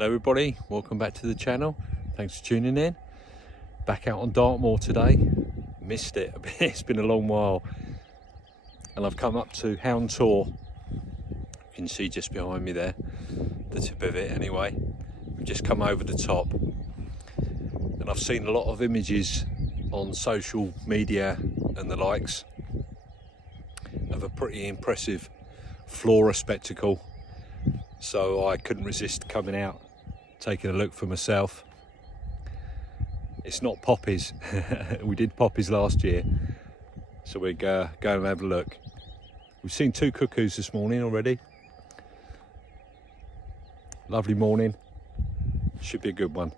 Hello everybody, welcome back to the channel. Thanks for tuning in. Back out on Dartmoor today. Missed it, it's been a long while. And I've come up to Hound Tor. You can see just behind me there, the tip of it anyway. We've just come over the top. And I've seen a lot of images on social media and the likes of a pretty impressive flora spectacle. So I couldn't resist coming out, taking a look for myself. It's not poppies. We did poppies last year, so we're going and have a look. We've seen 2 cuckoos this morning already. Lovely morning, should be a good one.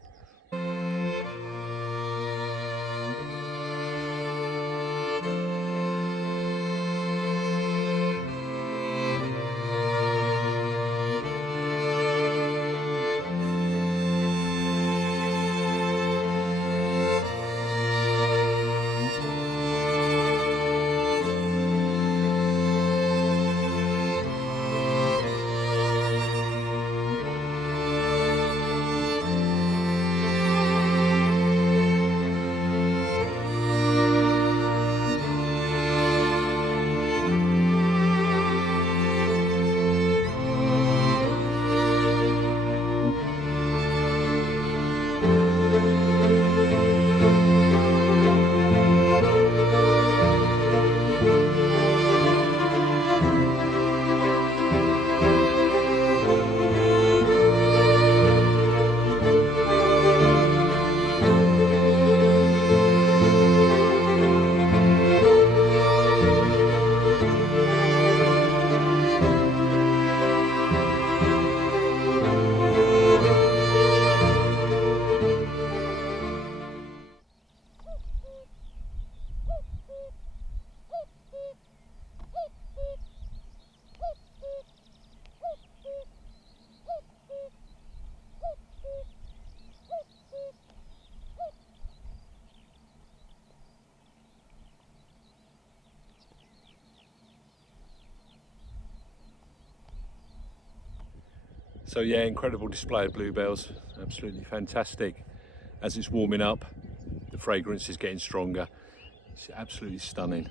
So yeah, incredible display of bluebells, absolutely fantastic. As it's warming up, the fragrance is getting stronger. It's absolutely stunning.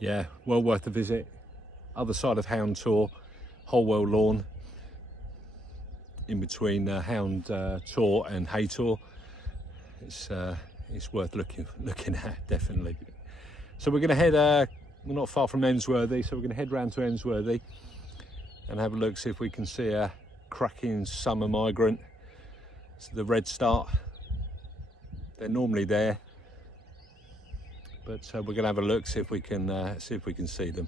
Yeah, well worth a visit. Other side of Hound Tor, Holwell Lawn, in between Hound Tor and Hay Tor. It's worth looking at, definitely. So we're going to head, we're not far from Emsworthy, so we're going to head round to Emsworthy and have a look, see if we can see a cracking summer migrant. It's the Redstart. They're normally there, but we're going to have a look, see if we can see them.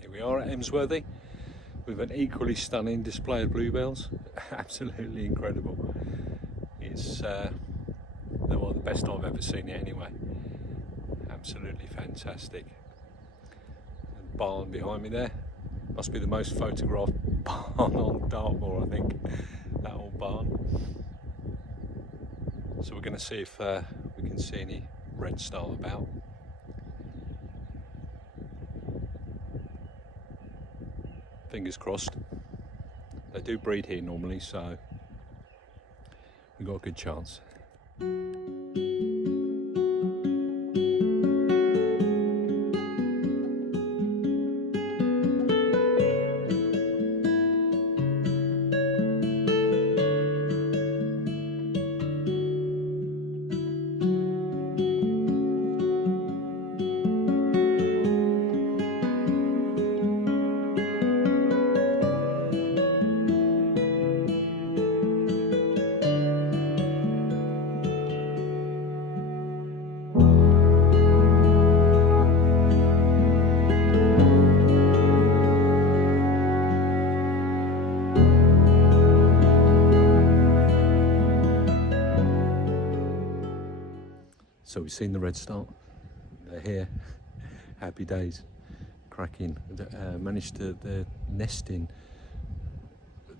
Here we are at Emsworthy with an equally stunning display of bluebells. Absolutely incredible. It's well, the best I've ever seen it anyway. Absolutely fantastic. And barn behind me there. Must be the most photographed barn on Dartmoor, I think. That old barn. So we're going to see if we can see any Redstart about. Fingers crossed. They do breed here normally, so we've got a good chance. So we've seen the Redstart, they're here, happy days, cracking. Managed to, they're nesting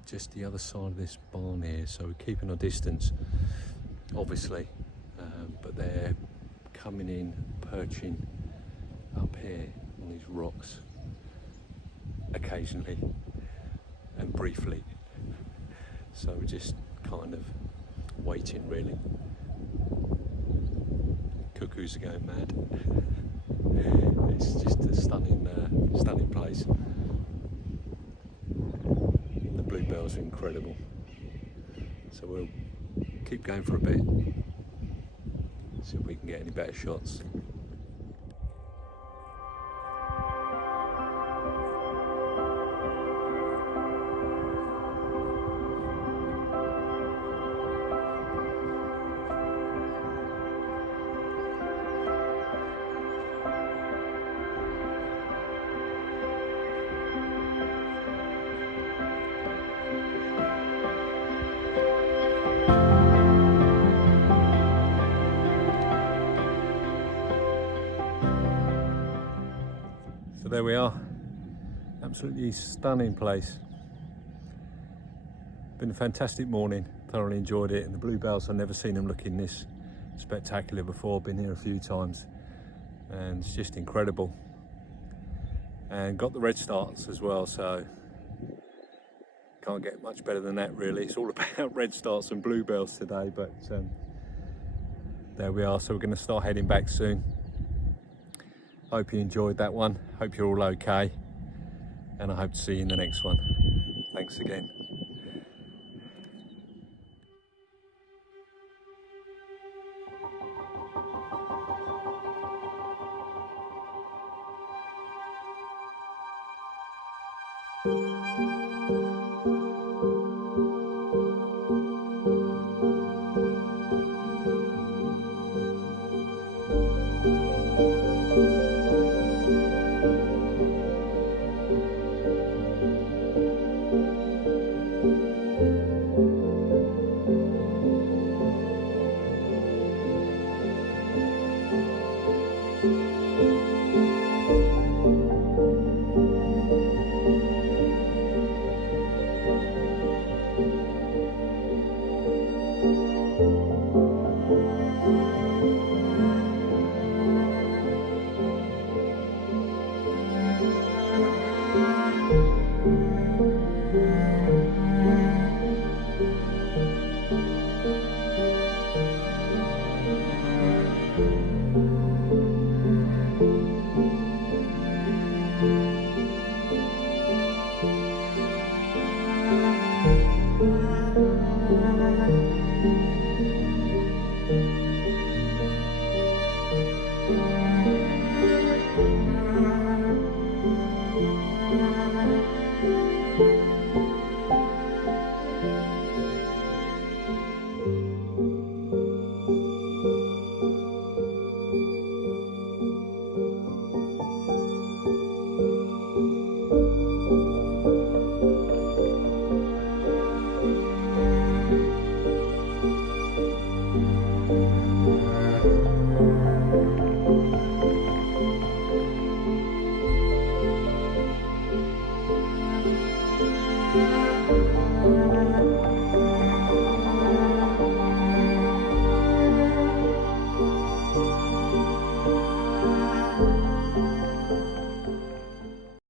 just the other side of this barn here, so we're keeping our distance, obviously, but they're coming in, perching up here on these rocks, occasionally and briefly. So we're just kind of waiting, really. Cuckoos are going mad. It's just a stunning place. The bluebells are incredible. So we'll keep going for a bit, see if we can get any better shots. There we are, absolutely stunning place. Been a fantastic morning, thoroughly enjoyed it, and the bluebells, I've never seen them looking this spectacular before. Been here a few times and it's just incredible, and got the Redstarts as well, so can't get much better than that really. It's all about Redstarts and bluebells today, but there we are. So we're going to start heading back soon. Hope you enjoyed that one. Hope you're all okay. And I hope to see you in the next one. Thanks again.